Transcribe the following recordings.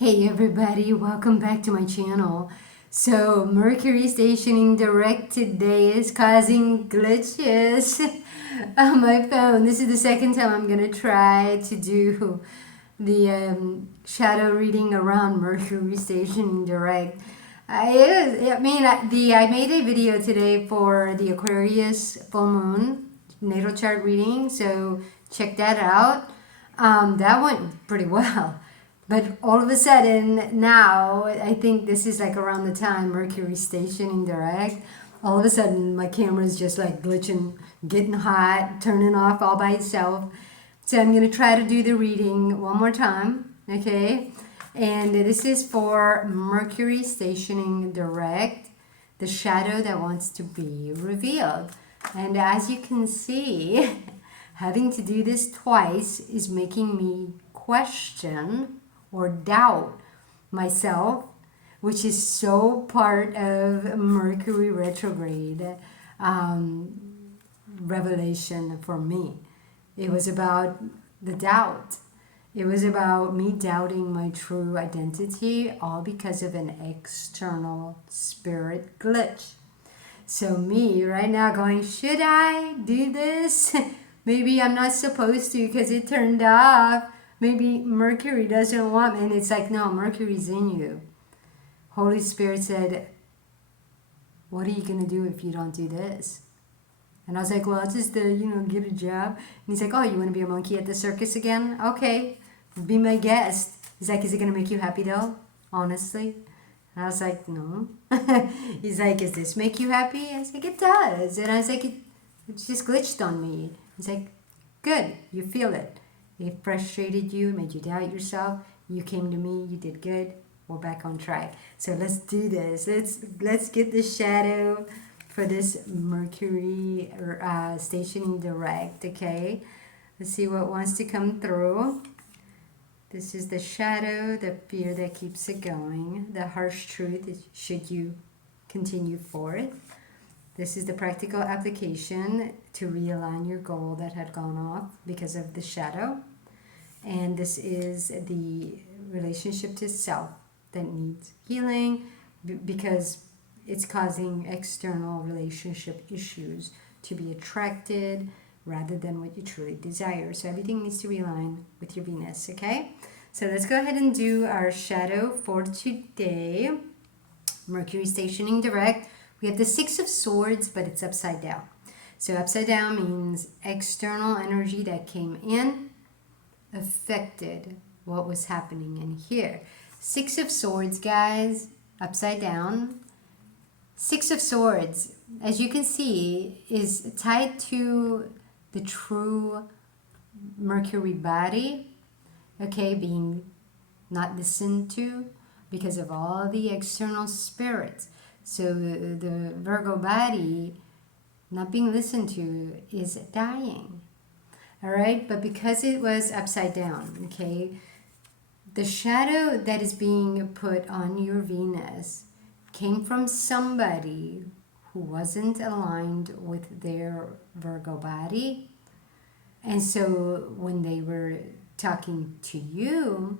Hey everybody, welcome back to my channel. So Mercury stationing direct today is causing glitches on my phone. This is the second time I'm gonna try to do the shadow reading around Mercury stationing direct. I made a video today for the Aquarius full moon natal chart reading, so check that out. That went pretty well. But all of a sudden, now, I think this is like around the time Mercury stationing direct, all of a sudden my camera is just like glitching, getting hot, turning off all by itself. So I'm going to try to do the reading one more time, okay? And this is for Mercury stationing direct, the shadow that wants to be revealed. And as you can see, having to do this twice is making me question or doubt myself, which is so part of Mercury retrograde revelation for me. It was about the doubt. It was about me doubting my true identity, all because of an external spirit glitch. So me right now going, should I do this? Maybe I'm not supposed to because it turned off. Maybe Mercury doesn't want me. And it's like, no, Mercury's in you. Holy Spirit said, what are you going to do if you don't do this? And I was like, well, I'll just, get a job. And he's like, oh, you want to be a monkey at the circus again? Okay, be my guest. He's like, is it going to make you happy though? Honestly? And I was like, no. He's like, does this make you happy? I was like, it does. And I was like, it's just glitched on me. He's like, good, you feel it. It frustrated you, made you doubt yourself. You came to me, you did good. We're back on track. So let's do this. Let's get the shadow for this Mercury stationing direct, okay? Let's see what wants to come through. This is the shadow, the fear that keeps it going. The harsh truth is, should you continue forth? This is the practical application to realign your goal that had gone off because of the shadow. And this is the relationship to self that needs healing because it's causing external relationship issues to be attracted rather than what you truly desire. So everything needs to realign with your Venus, okay? So let's go ahead and do our shadow for today. Mercury stationing direct. We have the Six of Swords, but it's upside down. So upside down means external energy that came in affected what was happening in here. Six of Swords, guys, upside down. Six of Swords, as you can see, is tied to the true Mercury body, okay, being not listened to because of all the external spirits. So the Virgo body not being listened to is dying. All right, but because it was upside down, okay, the shadow that is being put on your Venus came from somebody who wasn't aligned with their Virgo body. And so when they were talking to you,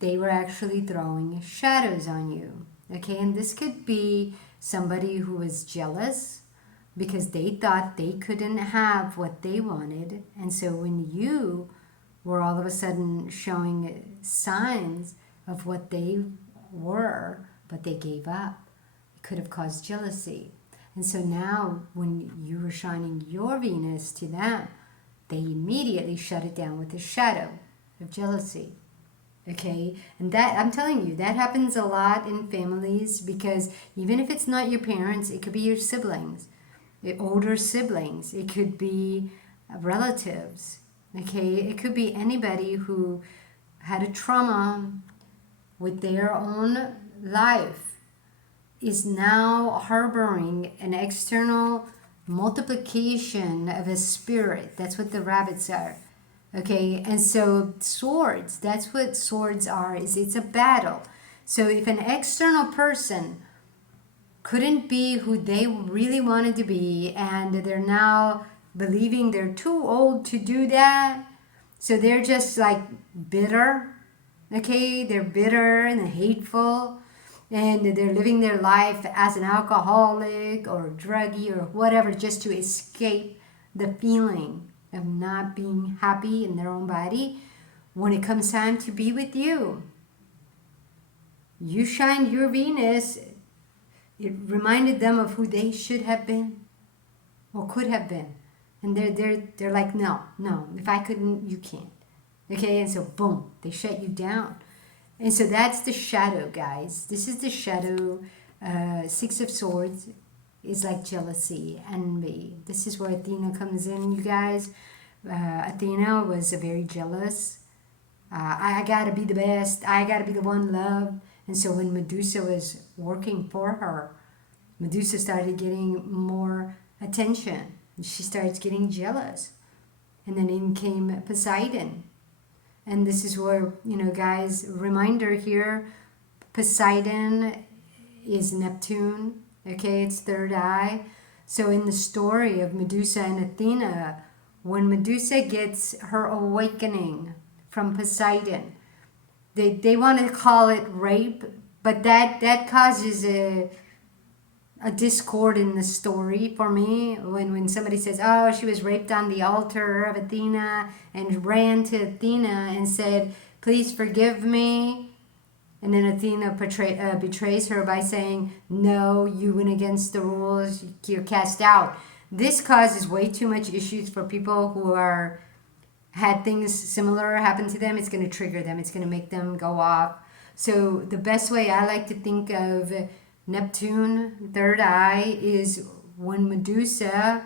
they were actually throwing shadows on you. Okay, and this could be somebody who was jealous because they thought they couldn't have what they wanted. And so when you were all of a sudden showing signs of what they were, but they gave up, it could have caused jealousy. And so now when you were shining your Venus to them, they immediately shut it down with a shadow of jealousy. Okay, and that, I'm telling you, that happens a lot in families because even if it's not your parents, it could be your siblings, older siblings, it could be relatives, okay, it could be anybody who had a trauma with their own life is now harboring an external multiplication of a spirit. That's what the rabbits are. Okay, and so swords, that's what swords are, is it's a battle. So if an external person couldn't be who they really wanted to be and they're now believing they're too old to do that, so they're just like bitter, Okay, they're bitter and hateful, and they're living their life as an alcoholic or druggie or whatever, just to escape the feeling of not being happy in their own body. When it comes time to be with you, you shined your Venus. It reminded them of who they should have been or could have been. And they're like, no, if I couldn't, you can't. Okay, and so boom, they shut you down. And so that's the shadow, guys. This is the shadow. Six of Swords is like jealousy, envy. This is where Athena comes in, you guys. Athena was very jealous. I gotta be the best. I gotta be the one loved. And so when Medusa was working for her, Medusa started getting more attention. And she starts getting jealous. And then in came Poseidon. And this is where, guys, reminder here, Poseidon is Neptune. Okay, it's third eye. So in the story of Medusa and Athena, when Medusa gets her awakening from Poseidon, they want to call it rape, but that causes a discord in the story for me. When somebody says, oh, she was raped on the altar of Athena, and ran to Athena and said, please forgive me. And then Athena betrays her by saying, no, you went against the rules, you're cast out. This causes way too much issues for people who had things similar happen to them. It's going to trigger them. It's going to make them go off. So the best way I like to think of Neptune, third eye, is when Medusa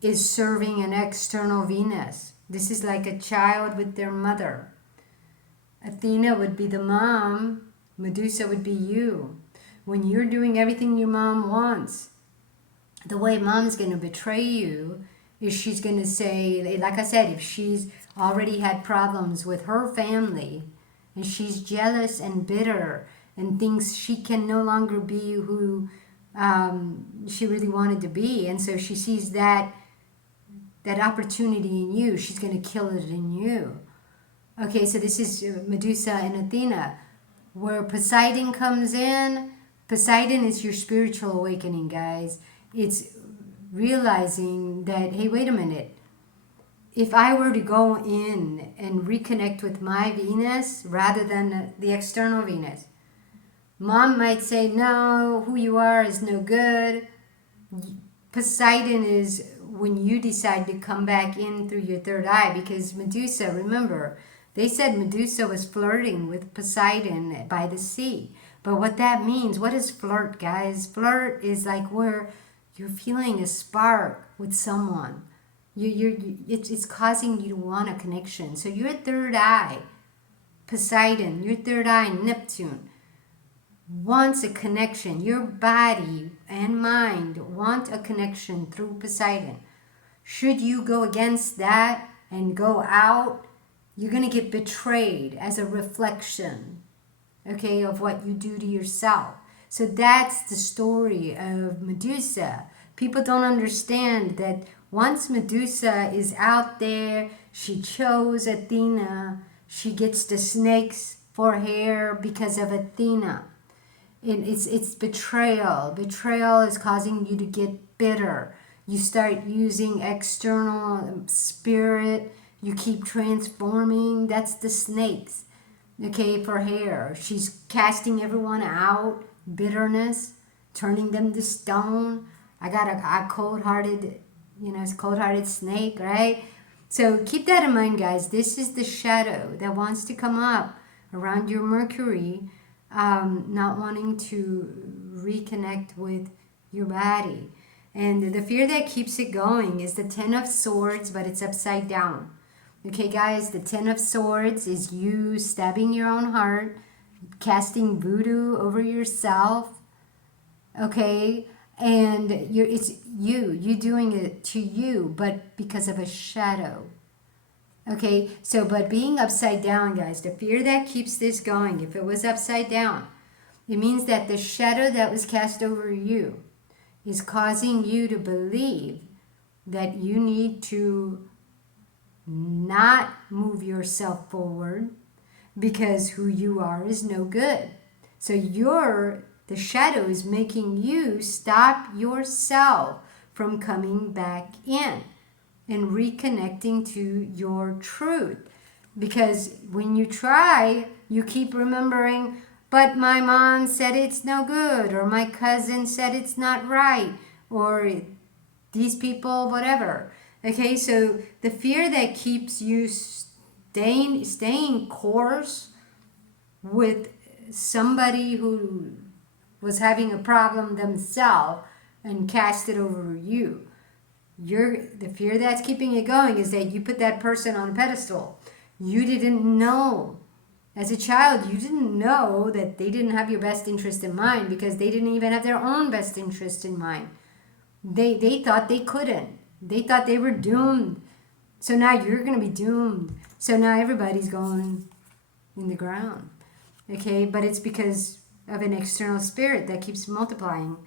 is serving an external Venus. This is like a child with their mother. Athena would be the mom. Medusa would be you. When you're doing everything your mom wants, the way mom's going to betray you is she's going to say, like I said, if she's already had problems with her family and she's jealous and bitter and thinks she can no longer be who she really wanted to be, and so she sees that opportunity in you, she's going to kill it in you. Okay, so this is Medusa and Athena. Where Poseidon comes in, Poseidon is your spiritual awakening, guys. It's realizing that, hey, wait a minute. If I were to go in and reconnect with my Venus rather than the external Venus, Mom might say, no, who you are is no good. Poseidon is when you decide to come back in through your third eye, because Medusa, remember, they said Medusa was flirting with Poseidon by the sea. But what that means, what is flirt, guys? Flirt is like where you're feeling a spark with someone. It's causing you to want a connection. So your third eye, Poseidon, your third eye, Neptune, wants a connection. Your body and mind want a connection through Poseidon. Should you go against that and go out, you're going to get betrayed as a reflection, okay, of what you do to yourself. So that's the story of Medusa. People don't understand that once Medusa is out there, she chose Athena. She gets the snakes for hair because of Athena. It's betrayal. Betrayal is causing you to get bitter. You start using external spirit. You keep transforming. That's the snakes. Okay, for hair. She's casting everyone out. Bitterness. Turning them to stone. I got a cold-hearted, cold-hearted snake, right? So keep that in mind, guys. This is the shadow that wants to come up around your Mercury. Not wanting to reconnect with your body. And the fear that keeps it going is the Ten of Swords, but it's upside down. Okay, guys, the Ten of Swords is you stabbing your own heart, casting voodoo over yourself, okay? And it's you doing it to you, but because of a shadow. Okay, so but being upside down, guys, the fear that keeps this going, if it was upside down, it means that the shadow that was cast over you is causing you to believe that you need to not move yourself forward because who you are is no good. So the shadow is making you stop yourself from coming back in and reconnecting to your truth. Because when you try, you keep remembering, but my mom said it's no good, or my cousin said it's not right, or these people, whatever. Okay, so the fear that keeps you staying course with somebody who was having a problem themselves and cast it over you. The fear that's keeping it going is that you put that person on a pedestal. You didn't know. As a child, you didn't know that they didn't have your best interest in mind because they didn't even have their own best interest in mind. They thought they couldn't. They thought they were doomed. So now you're going to be doomed. So now everybody's going in the ground. Okay, but it's because of an external spirit that keeps multiplying.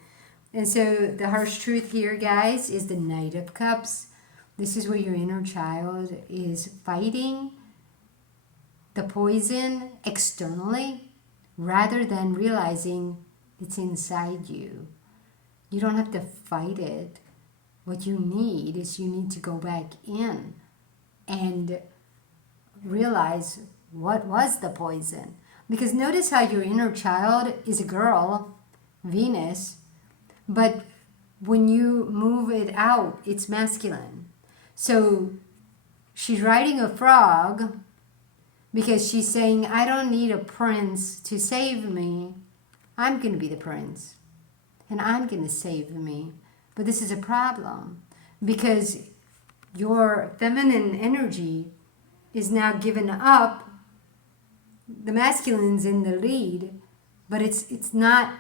And so the harsh truth here, guys, is the Knight of Cups. This is where your inner child is fighting the poison externally rather than realizing it's inside you. You don't have to fight it. What you need is you need to go back in and realize what was the poison. Because notice how your inner child is a girl, Venus, but when you move it out, it's masculine. So she's riding a frog because she's saying, I don't need a prince to save me. I'm going to be the prince. And I'm going to save me. But this is a problem because your feminine energy is now given up. The masculine's in the lead, but it's not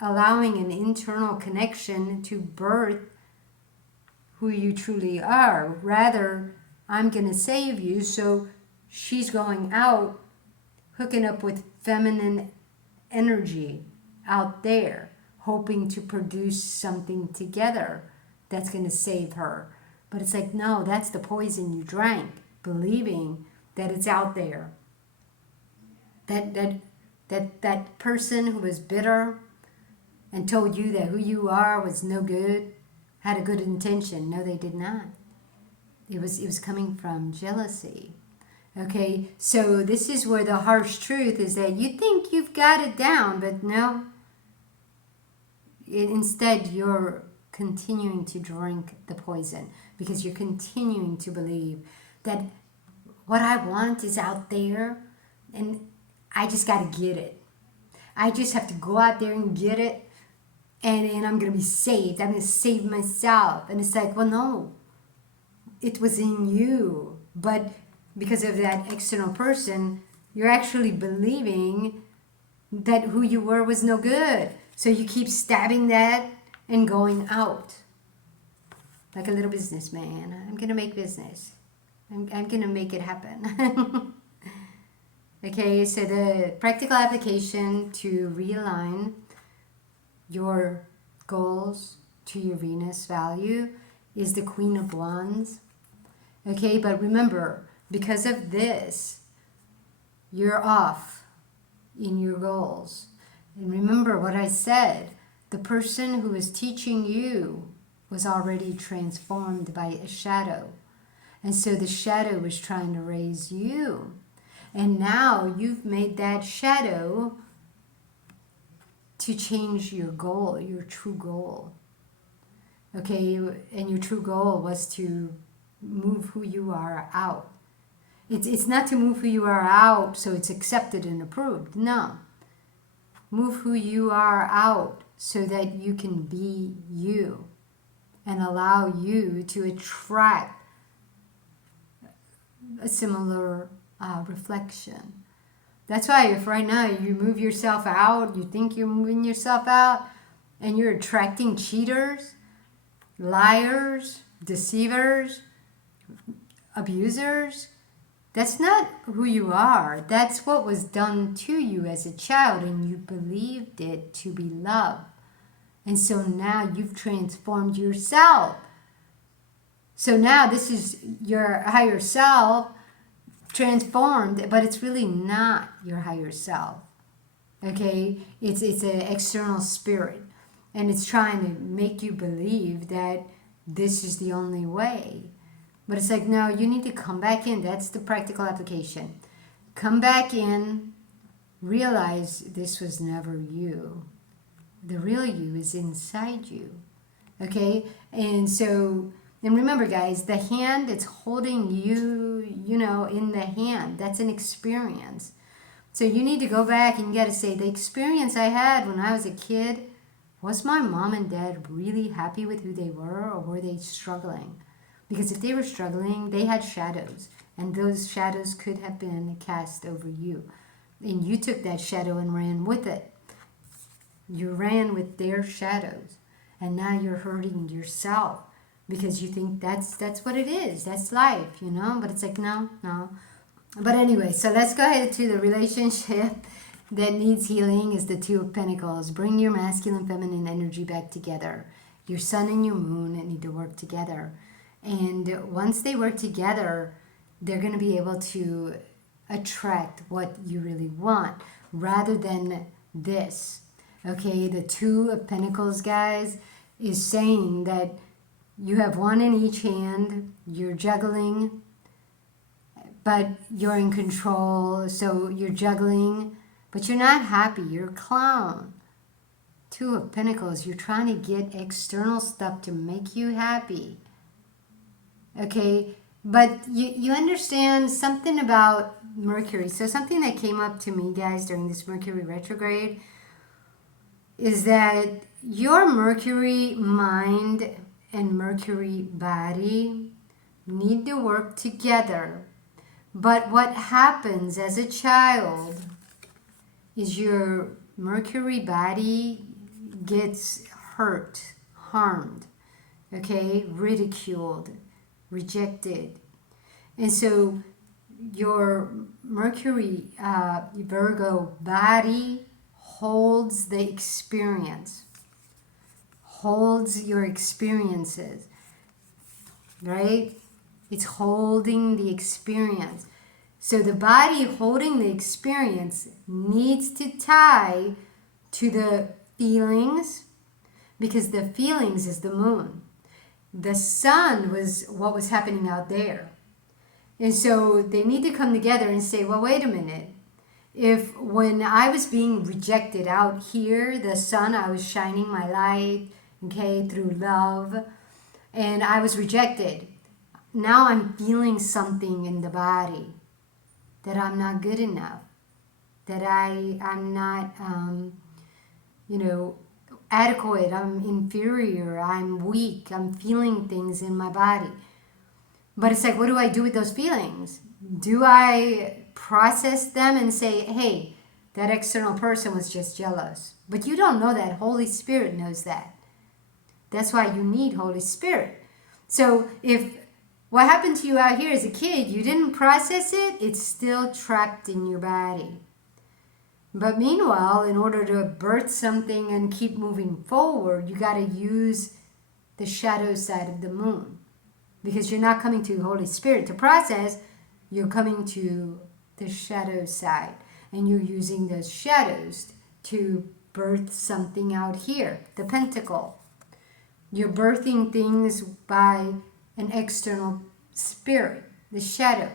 allowing an internal connection to birth who you truly are. Rather, I'm going to save you. So she's going out, hooking up with feminine energy out there, hoping to produce something together that's going to save her. But it's like, no, that's the poison you drank, believing that it's out there. That person who was bitter and told you that who you are was no good had a good intention. No, they did not. It was coming from jealousy. Okay, so this is where the harsh truth is that you think you've got it down, but no. Instead, you're continuing to drink the poison because you're continuing to believe that what I want is out there and I just got to get it. I just have to go out there and get it and I'm going to be saved. I'm going to save myself. And it's like, well, no, it was in you. But because of that external person, you're actually believing that who you were was no good. So you keep stabbing that and going out. Like a little businessman. I'm going to make business. I'm going to make it happen. Okay, so the practical application to realign your goals to your Venus value is the Queen of Wands. Okay, but remember, because of this, you're off in your goals. And remember what I said, the person who is teaching you was already transformed by a shadow. And so the shadow was trying to raise you. And now you've made that shadow to change your goal, your true goal. Okay, and your true goal was to move who you are out. It's not to move who you are out so it's accepted and approved. No. Move who you are out so that you can be you and allow you to attract a similar reflection. That's why if right now you move yourself out, you think you're moving yourself out, and you're attracting cheaters, liars, deceivers, abusers, that's not who you are. That's what was done to you as a child, and you believed it to be love. And so now you've transformed yourself. So now this is your higher self transformed, but it's really not your higher self. Okay, it's an external spirit, and it's trying to make you believe that this is the only way. But it's like, no, you need to come back in. That's the practical application. Come back in, realize this was never you. The real you is inside you. Okay? And so, and remember, guys, the hand that's holding you, in the hand, that's an experience. So you need to go back and you got to say, the experience I had when I was a kid, was my mom and dad really happy with who they were, or were they struggling? Because if they were struggling, they had shadows, and those shadows could have been cast over you. And you took that shadow and ran with it. You ran with their shadows, and now you're hurting yourself because you think that's what it is. That's life, But it's like, no. But anyway, so let's go ahead to the relationship that needs healing is the Two of Pentacles. Bring your masculine, feminine energy back together. Your sun and your moon need to work together. And once they work together, they're going to be able to attract what you really want rather than this. Okay, the Two of Pentacles, guys, is saying that you have one in each hand, you're juggling, but you're in control, so you're juggling, but you're not happy, you're a clown. Two of Pentacles, you're trying to get external stuff to make you happy. Okay, but you understand something about Mercury. So something that came up to me, guys, during this Mercury retrograde is that your Mercury mind and Mercury body need to work together. But what happens as a child is your Mercury body gets hurt, harmed, okay, ridiculed, rejected. And so your Mercury Virgo body holds the experience, holds your experiences, right? It's holding the experience. So the body holding the experience needs to tie to the feelings, because the feelings is the moon. The sun was what was happening out there. And so they need to come together and say, well, wait a minute. If when I was being rejected out here, the sun, I was shining my light, okay, through love, and I was rejected. Now I'm feeling something in the body that I'm not good enough, that I'm not, adequate, I'm inferior, I'm weak, I'm feeling things in my body. But it's like, what do I do with those feelings? Do I process them and say, hey, that external person was just jealous? But you don't know that. Holy Spirit knows that. That's why you need Holy Spirit. So if what happened to you out here as a kid, you didn't process it, it's still trapped in your body. But meanwhile, in order to birth something and keep moving forward, you got to use the shadow side of the moon. Because you're not coming to Holy Spirit to process, you're coming to the shadow side. And you're using the shadows to birth something out here, the pentacle. You're birthing things by an external spirit, the shadow.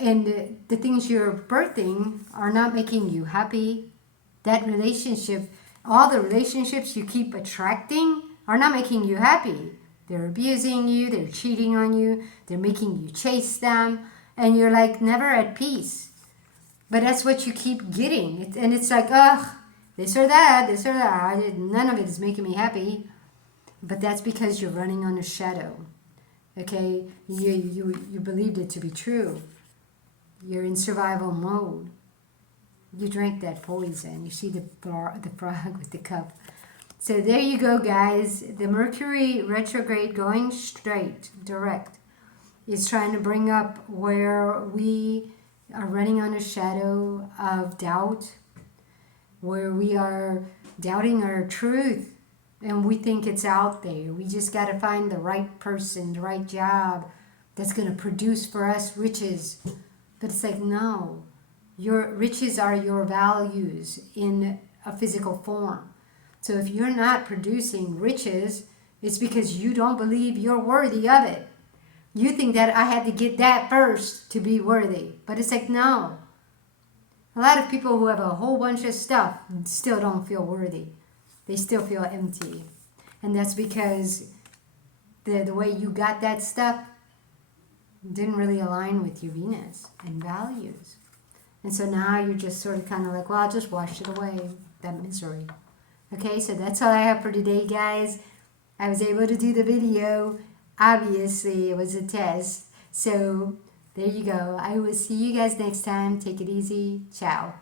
And the things you're birthing are not making you happy. That relationship, all the relationships you keep attracting are not making you happy. They're abusing you, they're cheating on you, they're making you chase them, and you're like never at peace. But that's what you keep getting. And it's like, ugh, this or that, none of it is making me happy. But that's because you're running on a shadow. Okay, you believed it to be true. You're in survival mode. You drank that poison. You see the frog with the cup. So there you go, guys. The Mercury retrograde going straight, direct, is trying to bring up where we are running on a shadow of doubt, where we are doubting our truth. And we think it's out there. We just got to find the right person, the right job that's going to produce for us riches. But it's like, no, your riches are your values in a physical form. So if you're not producing riches, it's because you don't believe you're worthy of it. You think that I had to get that first to be worthy. But it's like, no. A lot of people who have a whole bunch of stuff still don't feel worthy. They still feel empty. And that's because the way you got that stuff didn't really align with your Venus and values. And so now you're just sort of kind of like, well, I'll just wash it away, that misery. Okay, so that's all I have for today, guys. I was able to do the video. Obviously, it was a test. So there you go. I will see you guys next time. Take it easy. Ciao.